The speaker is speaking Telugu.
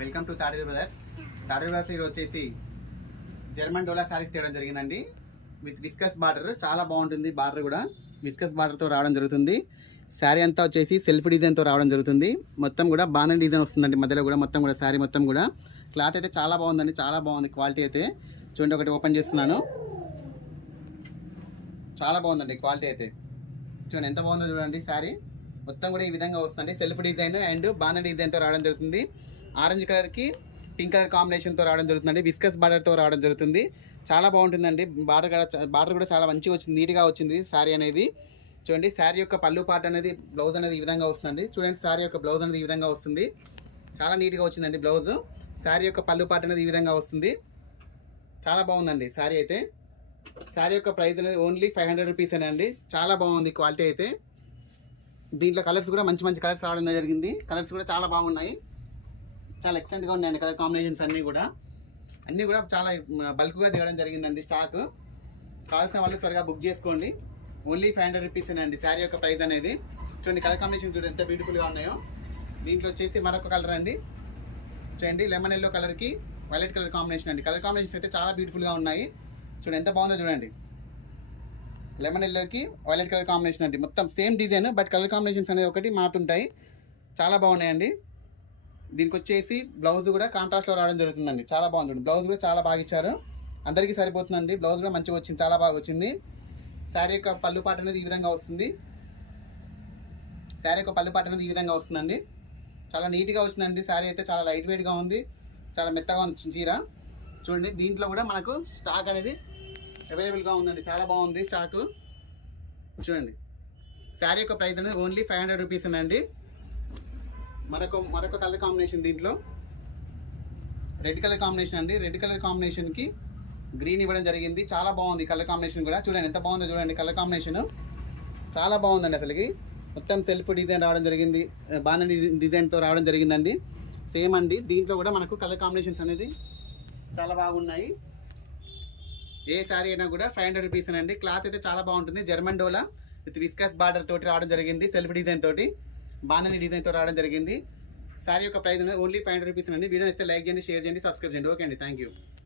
Welcome to Taderu brothers. Taderu brothers ఈరోజు వచ్చేసి జర్మన్ డోలా శారీస్ తేవడం జరిగిందండి. విత్ విస్కస్ బార్డర్, చాలా బాగుంటుంది. బార్డర్ కూడా విస్కస్ బార్డర్తో రావడం జరుగుతుంది. శారీ అంతా వచ్చేసి సెల్ఫ్ డిజైన్తో రావడం జరుగుతుంది. మొత్తం కూడా బాంధని డిజైన్ వస్తుందండి. మధ్యలో కూడా మొత్తం కూడా శారీ మొత్తం కూడా క్లాత్ అయితే చాలా బాగుందండి, చాలా బాగుంది. క్వాలిటీ అయితే చూడండి, ఒకటి ఓపెన్ చేస్తున్నాను. చాలా బాగుందండి క్వాలిటీ అయితే. చూడండి ఎంత బాగుందో చూడండి. శారీ మొత్తం కూడా ఈ విధంగా వస్తుంది. సెల్ఫ్ డిజైన్ అండ్ బాంధని డిజైన్తో రావడం జరుగుతుంది. ఆరెంజ్ కలర్కి పింక్ కలర్ కాంబినేషన్తో రావడం జరుగుతుందండి. విస్కస్ బార్డర్తో రావడం జరుగుతుంది. చాలా బాగుంటుందండి. బార్డర్ కూడా చాలా మంచిగా వచ్చింది, నీట్గా వచ్చింది శారీ అనేది. చూడండి, శారీ యొక్క పళ్ళు పార్ట్ అనేది, బ్లౌజ్ అనేది ఈ విధంగా వస్తుందండి. చూడండి, శారీ యొక్క బ్లౌజ్ అనేది ఈ విధంగా వస్తుంది. చాలా నీట్గా వచ్చిందండి బ్లౌజ్. శారీ యొక్క పళ్ళు పార్ట్ అనేది ఈ విధంగా వస్తుంది. చాలా బాగుందండి శారీ అయితే. శారీ యొక్క ప్రైస్ అనేది ఓన్లీ 500 రూపీస్ అండి. చాలా బాగుంది క్వాలిటీ అయితే. దీంట్లో కలర్స్ కూడా మంచి మంచి కలర్స్ రావడం జరిగింది. కలర్స్ కూడా చాలా బాగున్నాయి, చాలా ఎక్సలెంట్గా ఉన్నాయండి. కలర్ కాంబినేషన్స్ అన్నీ కూడా చాలా బల్క్గా దిగడం జరిగిందండి. స్టాక్ కావాల్సిన వాళ్ళు త్వరగా బుక్ చేసుకోండి. ఓన్లీ 500 రూపీస్ అండి శారీ యొక్క ప్రైస్ అనేది. చూడండి, కలర్ కాంబినేషన్ చూడండి ఎంత బ్యూటిఫుల్గా ఉన్నాయో. దీంట్లో వచ్చేసి మరొక కలర్ అండి. చూడండి, లెమన్ ఎల్లో కలర్కి వైలెట్ కలర్ కాంబినేషన్ అండి. కలర్ కాంబినేషన్స్ అయితే చాలా బ్యూటిఫుల్గా ఉన్నాయి. చూడండి ఎంత బాగుందో చూడండి. లెమన్ ఎల్లోకి వైలెట్ కలర్ కాంబినేషన్ అండి. మొత్తం same design, but colour combinations అనేది ఒకటి మారుతుంటాయి. చాలా బాగున్నాయండి. దీనికి వచ్చేసి బ్లౌజ్ కూడా కాంట్రాస్ట్లో రావడం జరుగుతుందండి. చాలా బాగుంది. బ్లౌజ్ కూడా చాలా బాగా ఇచ్చారు, అందరికీ సరిపోతుందండి. బ్లౌజ్ కూడా మంచిగా వచ్చింది, చాలా బాగా వచ్చింది. శారీ యొక్క పళ్ళు పాట అనేది ఈ విధంగా వస్తుంది. శారీ యొక్క పళ్ళు పాట అనేది ఈ విధంగా వస్తుందండి. చాలా నీట్గా వచ్చిందండి. శారీ అయితే చాలా లైట్ వెయిట్గా ఉంది, చాలా మెత్తగా ఉంది చీర. చూడండి, దీంట్లో కూడా మనకు స్టాక్ అనేది అవైలబుల్గా ఉందండి. చాలా బాగుంది స్టాకు. చూడండి, శారీ యొక్క ప్రైస్ అనేది ఓన్లీ 500 రూపీస్ అండి. మరొక కలర్ కాంబినేషన్, దీంట్లో రెడ్ కలర్ కాంబినేషన్ అండి. రెడ్ కలర్ కాంబినేషన్కి గ్రీన్ ఇవ్వడం జరిగింది. చాలా బాగుంది కలర్ కాంబినేషన్ కూడా. చూడండి ఎంత బాగుందో చూడండి. కలర్ కాంబినేషన్ చాలా బాగుందండి. అసలుకి మొత్తం సెల్ఫ్ డిజైన్ రావడం జరిగింది, బాంధని డిజైన్తో రావడం జరిగిందండి. సేమ్ అండి. దీంట్లో కూడా మనకు కలర్ కాంబినేషన్స్ అనేది చాలా బాగున్నాయి. ఏ శారీ అయినా కూడా 500 రూపీస్ అండి. క్లాత్ అయితే చాలా బాగుంటుంది. German dola with viscous border తోటి రావడం జరిగింది. సెల్ఫ్ డిజైన్ తోటి, బాంధని డిజైన్తో రావడం జరిగింది. శారీ యొక్క ప్రైస్ అనేది ఓన్లీ 500 రూపీస్ అండి. వీడియో ఇస్తే లైక్ చేయండి, షేర్ చేయండి, సబ్స్క్రైబ్ చేయండి. ఓకే అండి, థ్యాంక్ యూ.